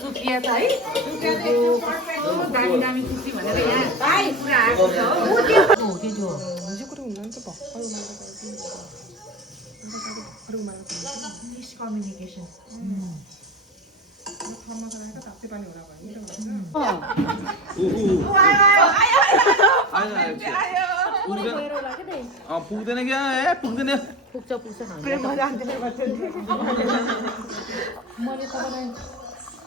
सुकिया त है दामी दामी खुसी भनेर यहाँ भाइ पुरा आएको छ हो त्यो मिसकम्युनिकेसन पुग्दैन क्या ए पुग्दैन पुग्छ पुग्छ मैले तपाईँलाई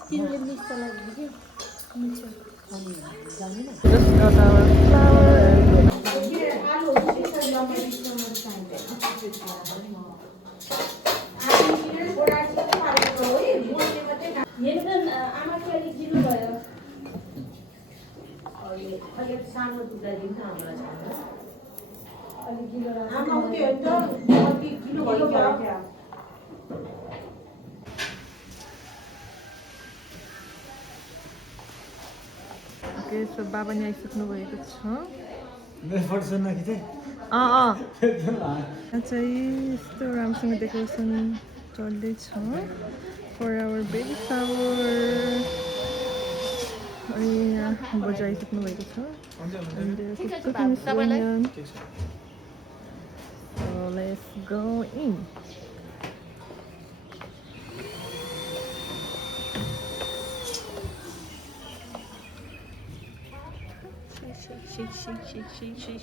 तिमीले मिस चलाइदिनु कि miss Just got our flower and आमा चाहिँ अलिक ढिलो भयो सानो टुक्रा दिन्छ हामीलाई अलिक ढिलो आमा उयो त कति किलो भयो क्या okay, so बाबा नि आइसक्नु भएको छ चाहिँ यस्तो राम्रोसँग डेकोरेसन चल्दैछ for our baby shower अनि यहाँ बोजू आइसक्नु भएको छ and there's cooking is going on so let's go in shake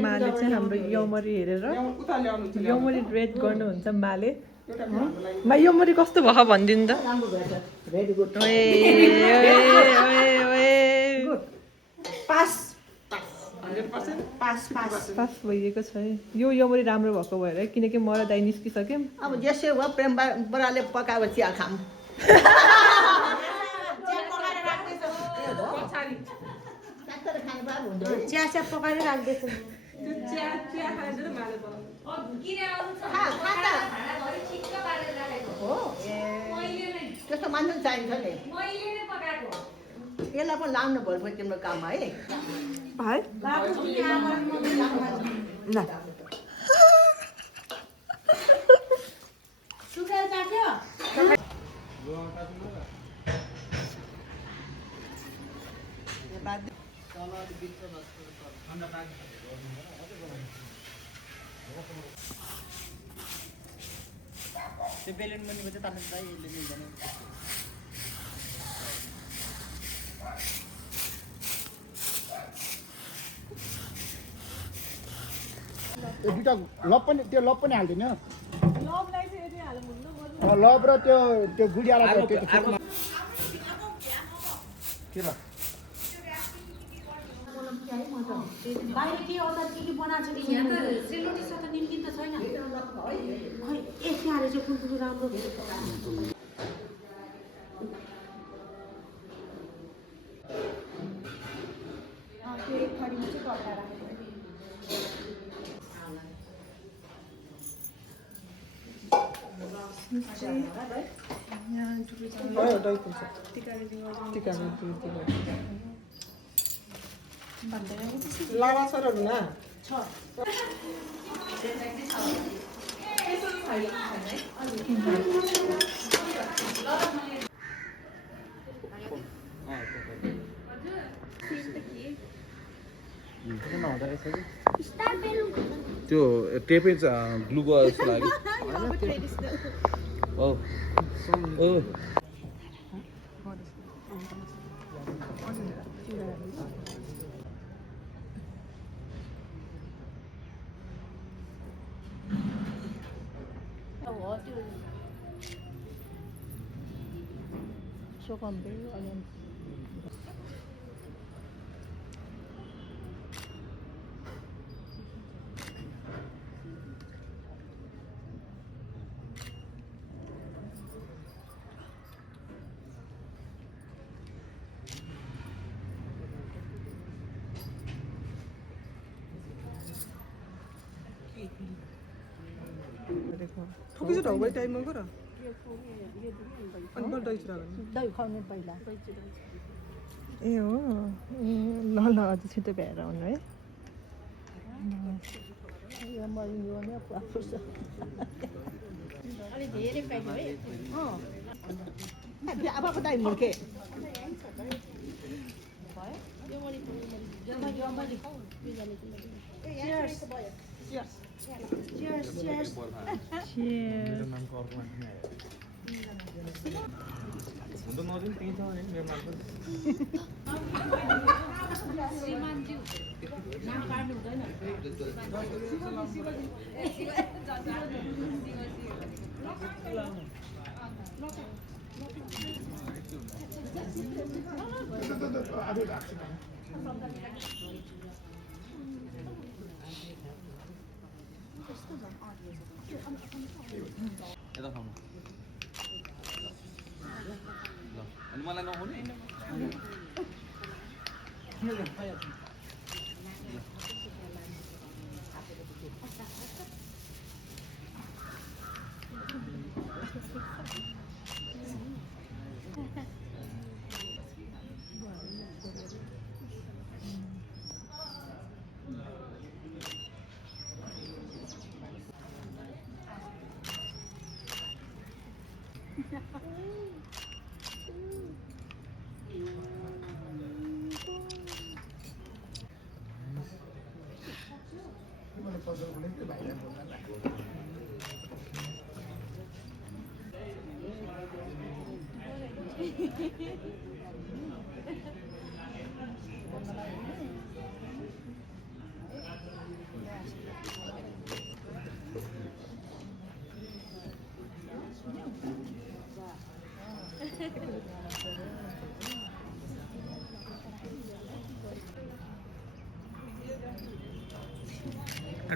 माले चाहिँ हाम्रो यमरी हेरेर यमरी रेड गर्नुहुन्छ माले मा यमरी कस्तो भयो भनिदिनु त पास भइएको छ है यो यमरी राम्रो भएको भएर किनकि म र दाइ निस्किसक्यौँ अब जसै हो प्रेम बराले पकाएको चिया खाम चिया चिया पकाएर राख्दैछु त्यस्तो मान्छे चाहिन्छ नि यसलाई पनि लानु पर्छ तिम्रो काममा है भाइ ल सुकेर चाख्यो त्यो बेलुन मुनिको चाहिँ तान्नु चाहिँ यसले मिल्दैन दुईटा लप पनि हाल्दिनु लप र त्यो गुडियालाई के बाहिर के अचार के बनाएको छ यहाँ त सेलरोटी साथ निम्ति त छैन खै यसमा हालेर चाहिँ कुन राम्रो त्यो एक थरीमा चाहिँ कट्टा राखेको लावा सरहरू न त्यो टेपै ग्लुको जस्तो लाग्यो ठोकिन्छ ढाउबै टाइममा गर अनि बल दही चुरा दही खुवाउने पहिला ए हो ल ल अझ छिटो भ्याएर आउनु है अब कता मुर्के मेरो नामको अर्को मान्छे आयो हुन त नजिक त्यही छ नि मेरो नाम श्रीमानज्यू नाम काट्नु हुँदैन यता खाउनु ल अनि मलाई नहुने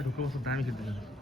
ढुक्क कस्तो दामी खिच्दैछ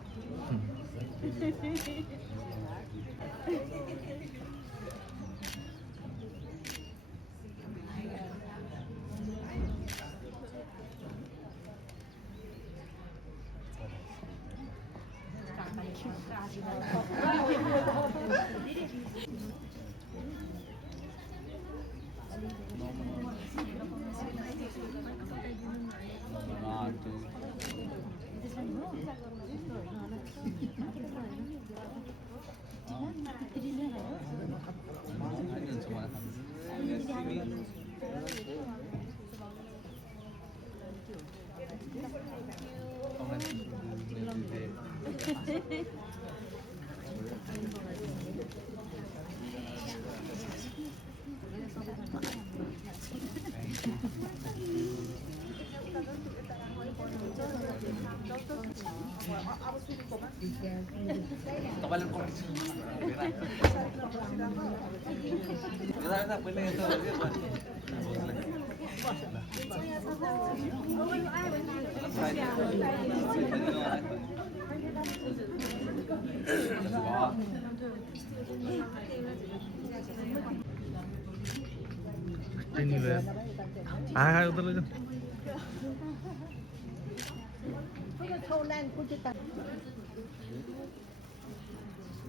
तपाईँले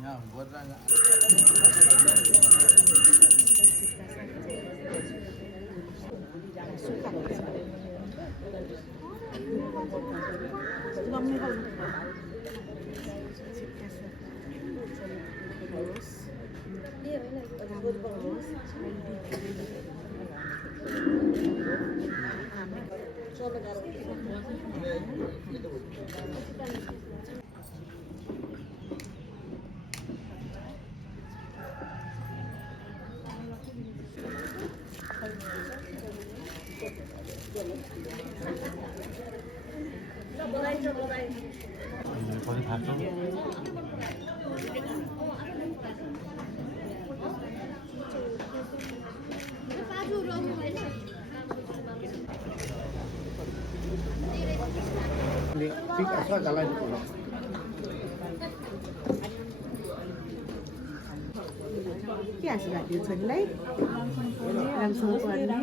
यहाँ buat rangga. के हाँसी राखिदियो छोरीलाई राम्रोसँग पढ्ने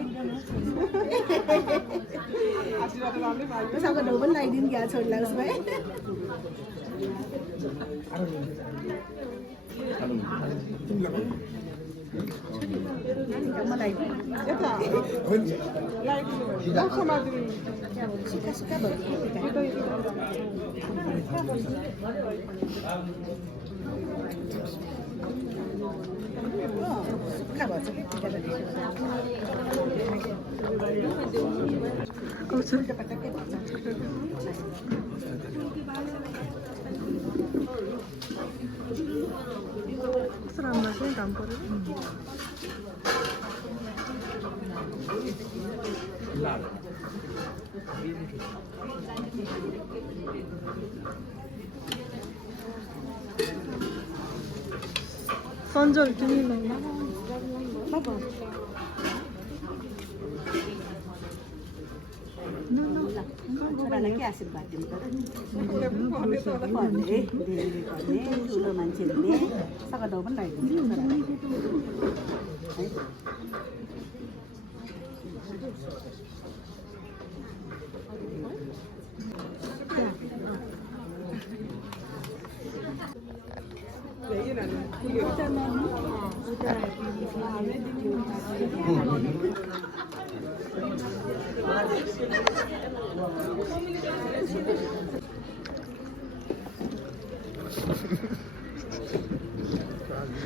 सबको ढौ पनि लगाइदिनु क्या छोरीलाई उसमा मलाई यता सुक्खा सुक्खा भयो सुक्खा भन्छ कस्तो राम्रो छ नि काम पऱ्यो सन्जल तिमी छोरालाई के आशीर्वाद दिनु पर्ने ठुलो मान्छेहरूले सकटाउ पनि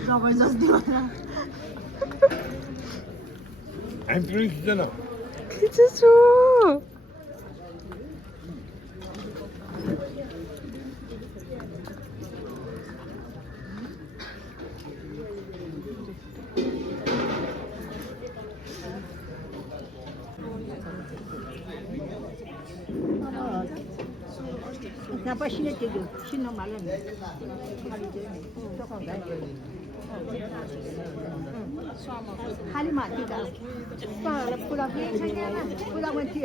जबरजस्ती I'm doing dinner. खिचेछु यहाँ पसिने त्यो सिनो माला नि खाली माथि पुरा पुरा मान्छे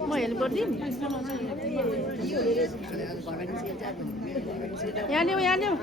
म हेल्प गरिदिउँ यहाँ ल्याऊ यहाँ ल्याऊ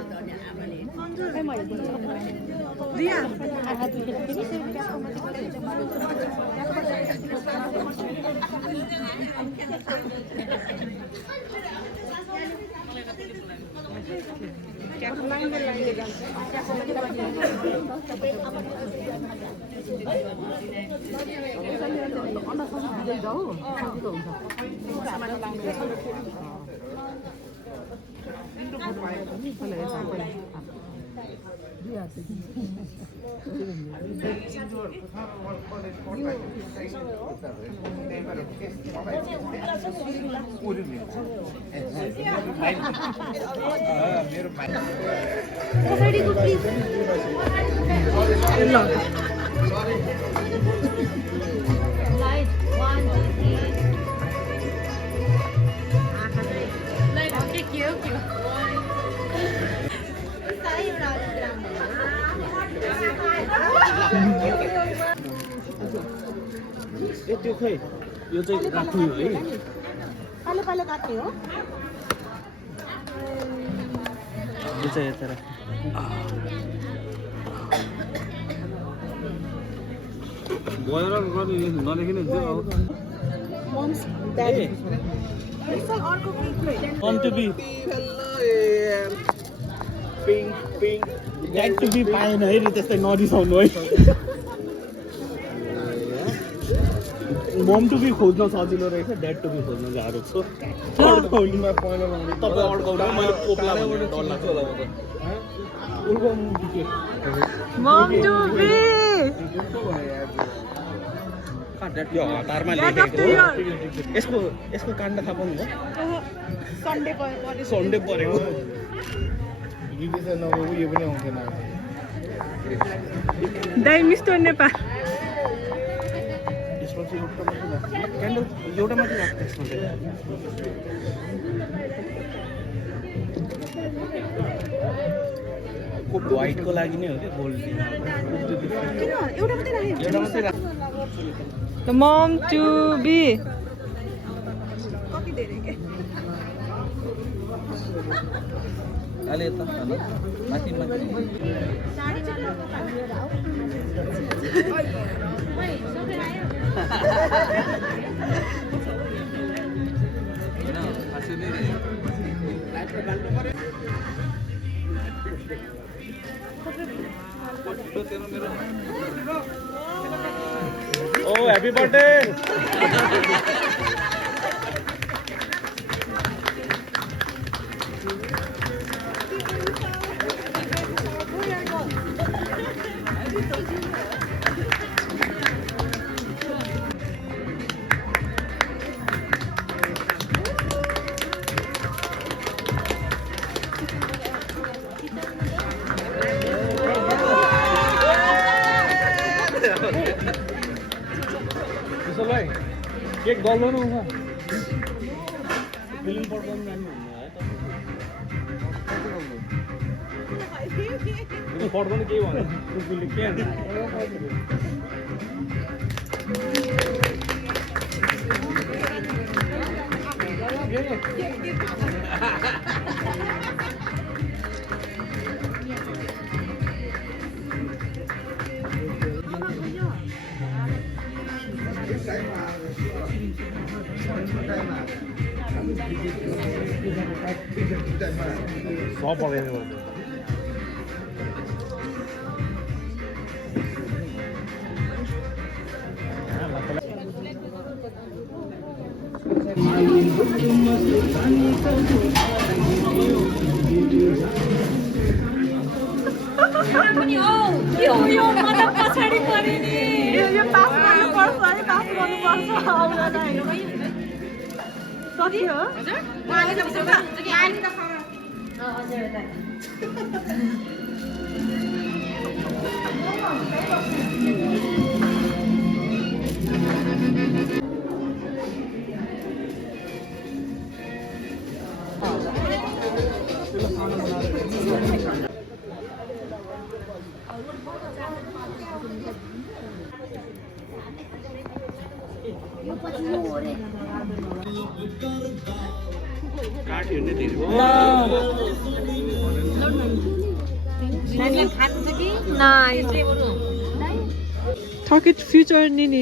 पछाडिको प्लिज लाइट 1 2 3 लाइट के हो त्यो खै यो चाहिँ राख्नु है पालो पालो काट्ने हो यो चाहिँ यता गएर गर्ने नदेखिने Mom's daddy. It's like अर्को cake Want to be pink that to be पाएन है नि त्यस्तै नरिसाउनु है मम टु बी खोज्न सजिलो रहेछ ड्याड टु बी खोज्न गाह्रो छ अड्काउनुमा पहिला लाउने तपाईँ अड्काउनु मैले पोप्ला भनेर डर लाग्छ होला उनको मुभी के मम टु बी यो हतारमा लेखेको यसको यसको काण्ड थाहा पाउनु भयो सन्डे परेको उयो पनि आउँदैन दाइ मिस्टर नेपाल यसपछि एउटा मात्रै राख्छ त्यसमा चाहिँ व्हाइटको लागि नै हो कि गोल्ड एउटा मात्रै राख्छ The mom to be. Oh, happy birthday! भाइ केक गल्दैन उहाँ फिल्म पड्काउनु जानु है पड्काउनु केही भने के सब पकाइदिनु यो मतलब पछाडि परे नि यो पास गर्नुपर्छ है पास गर्नुपर्छ आउँदैन होइन सक्यो हजुर उहाँले त पानी त हजुर काठ हेर्ने धेरै नानीले खान्छ कि Nice. Talk it future Nini.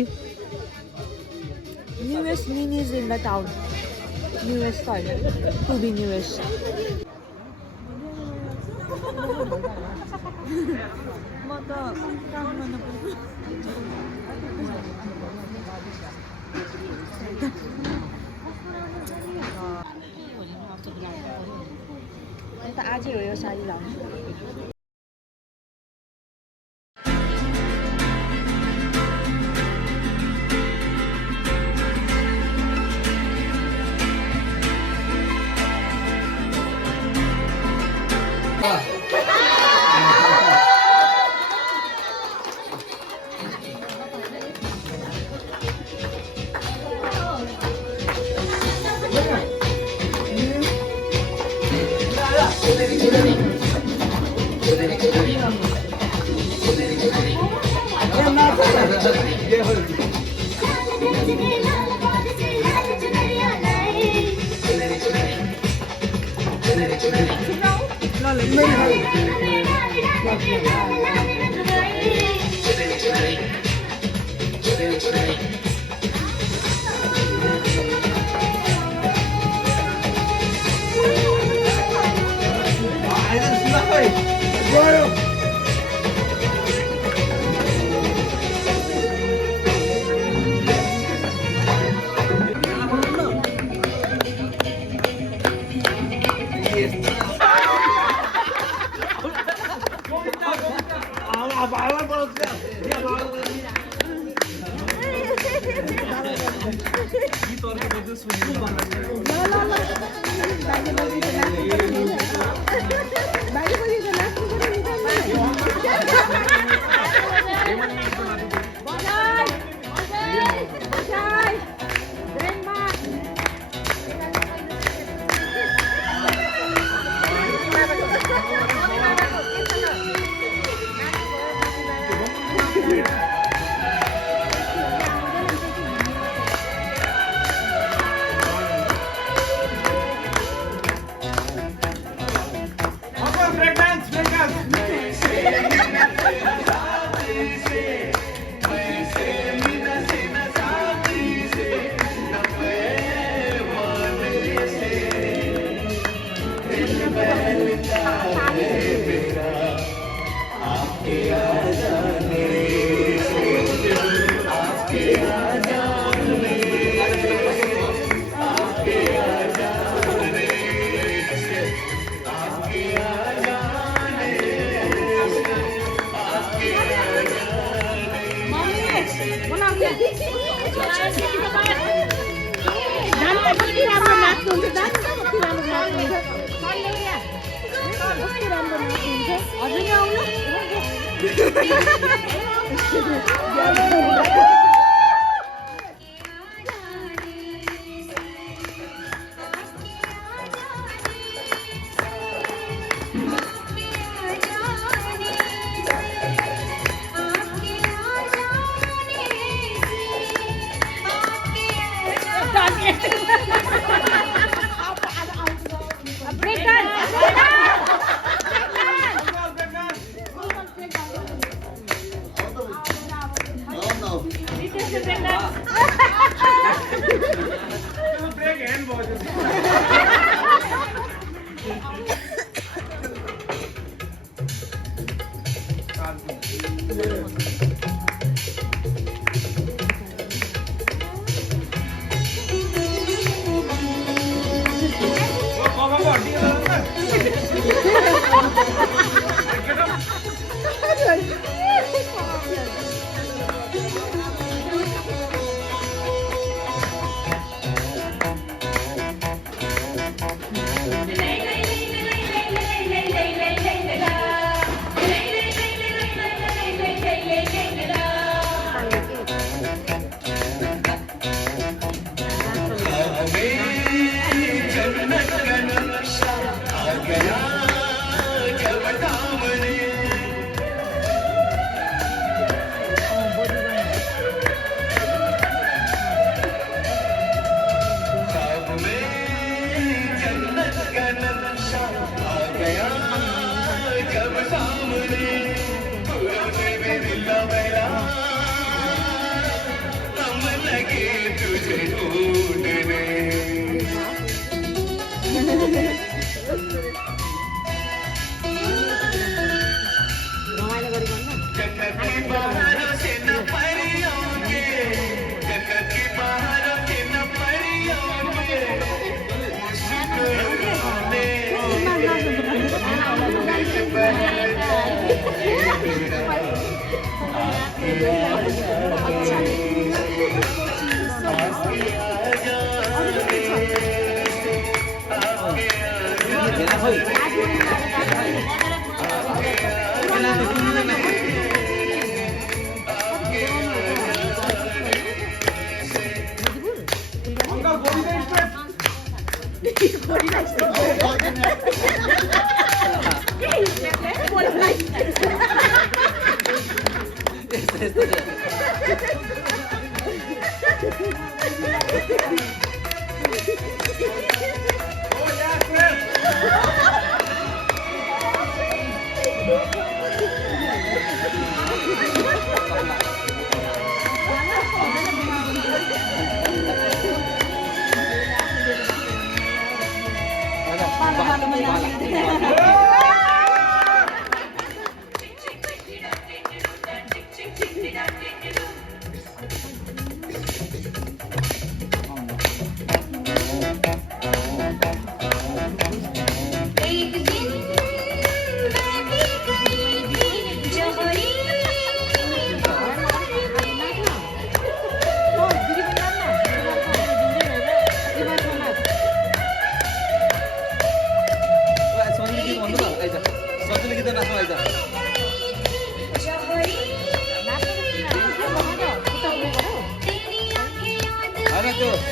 Newest Nini's in the town. Newest toilet. To be newest. अन्त आजै हो यो साडी लाउनु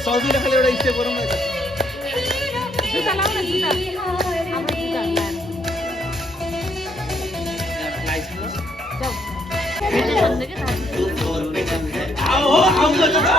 सजिलो खाले एउटा स्टेप गरौँ न त जुत्ता लाऊ न जुत्ता हाम्रो जुत्ता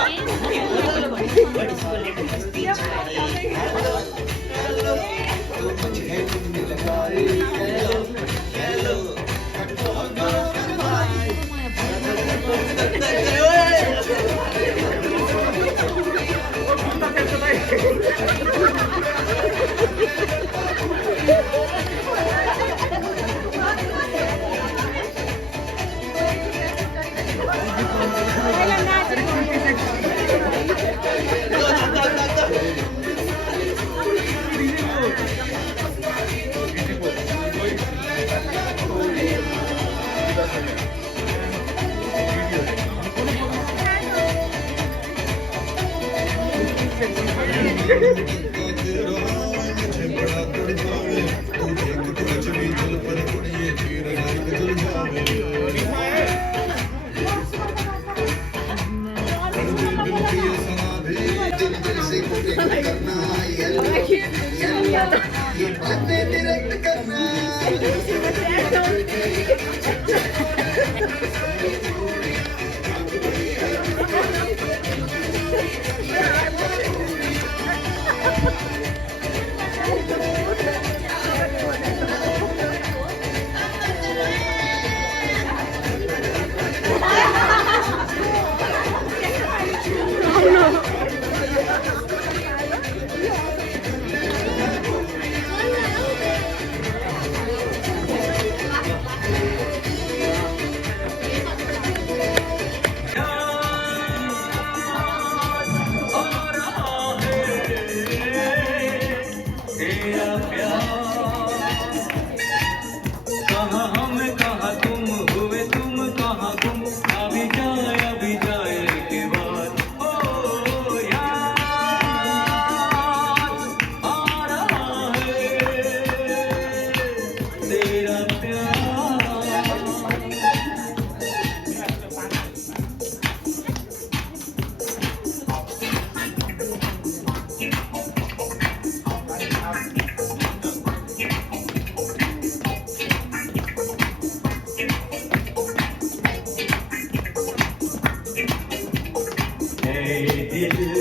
दिल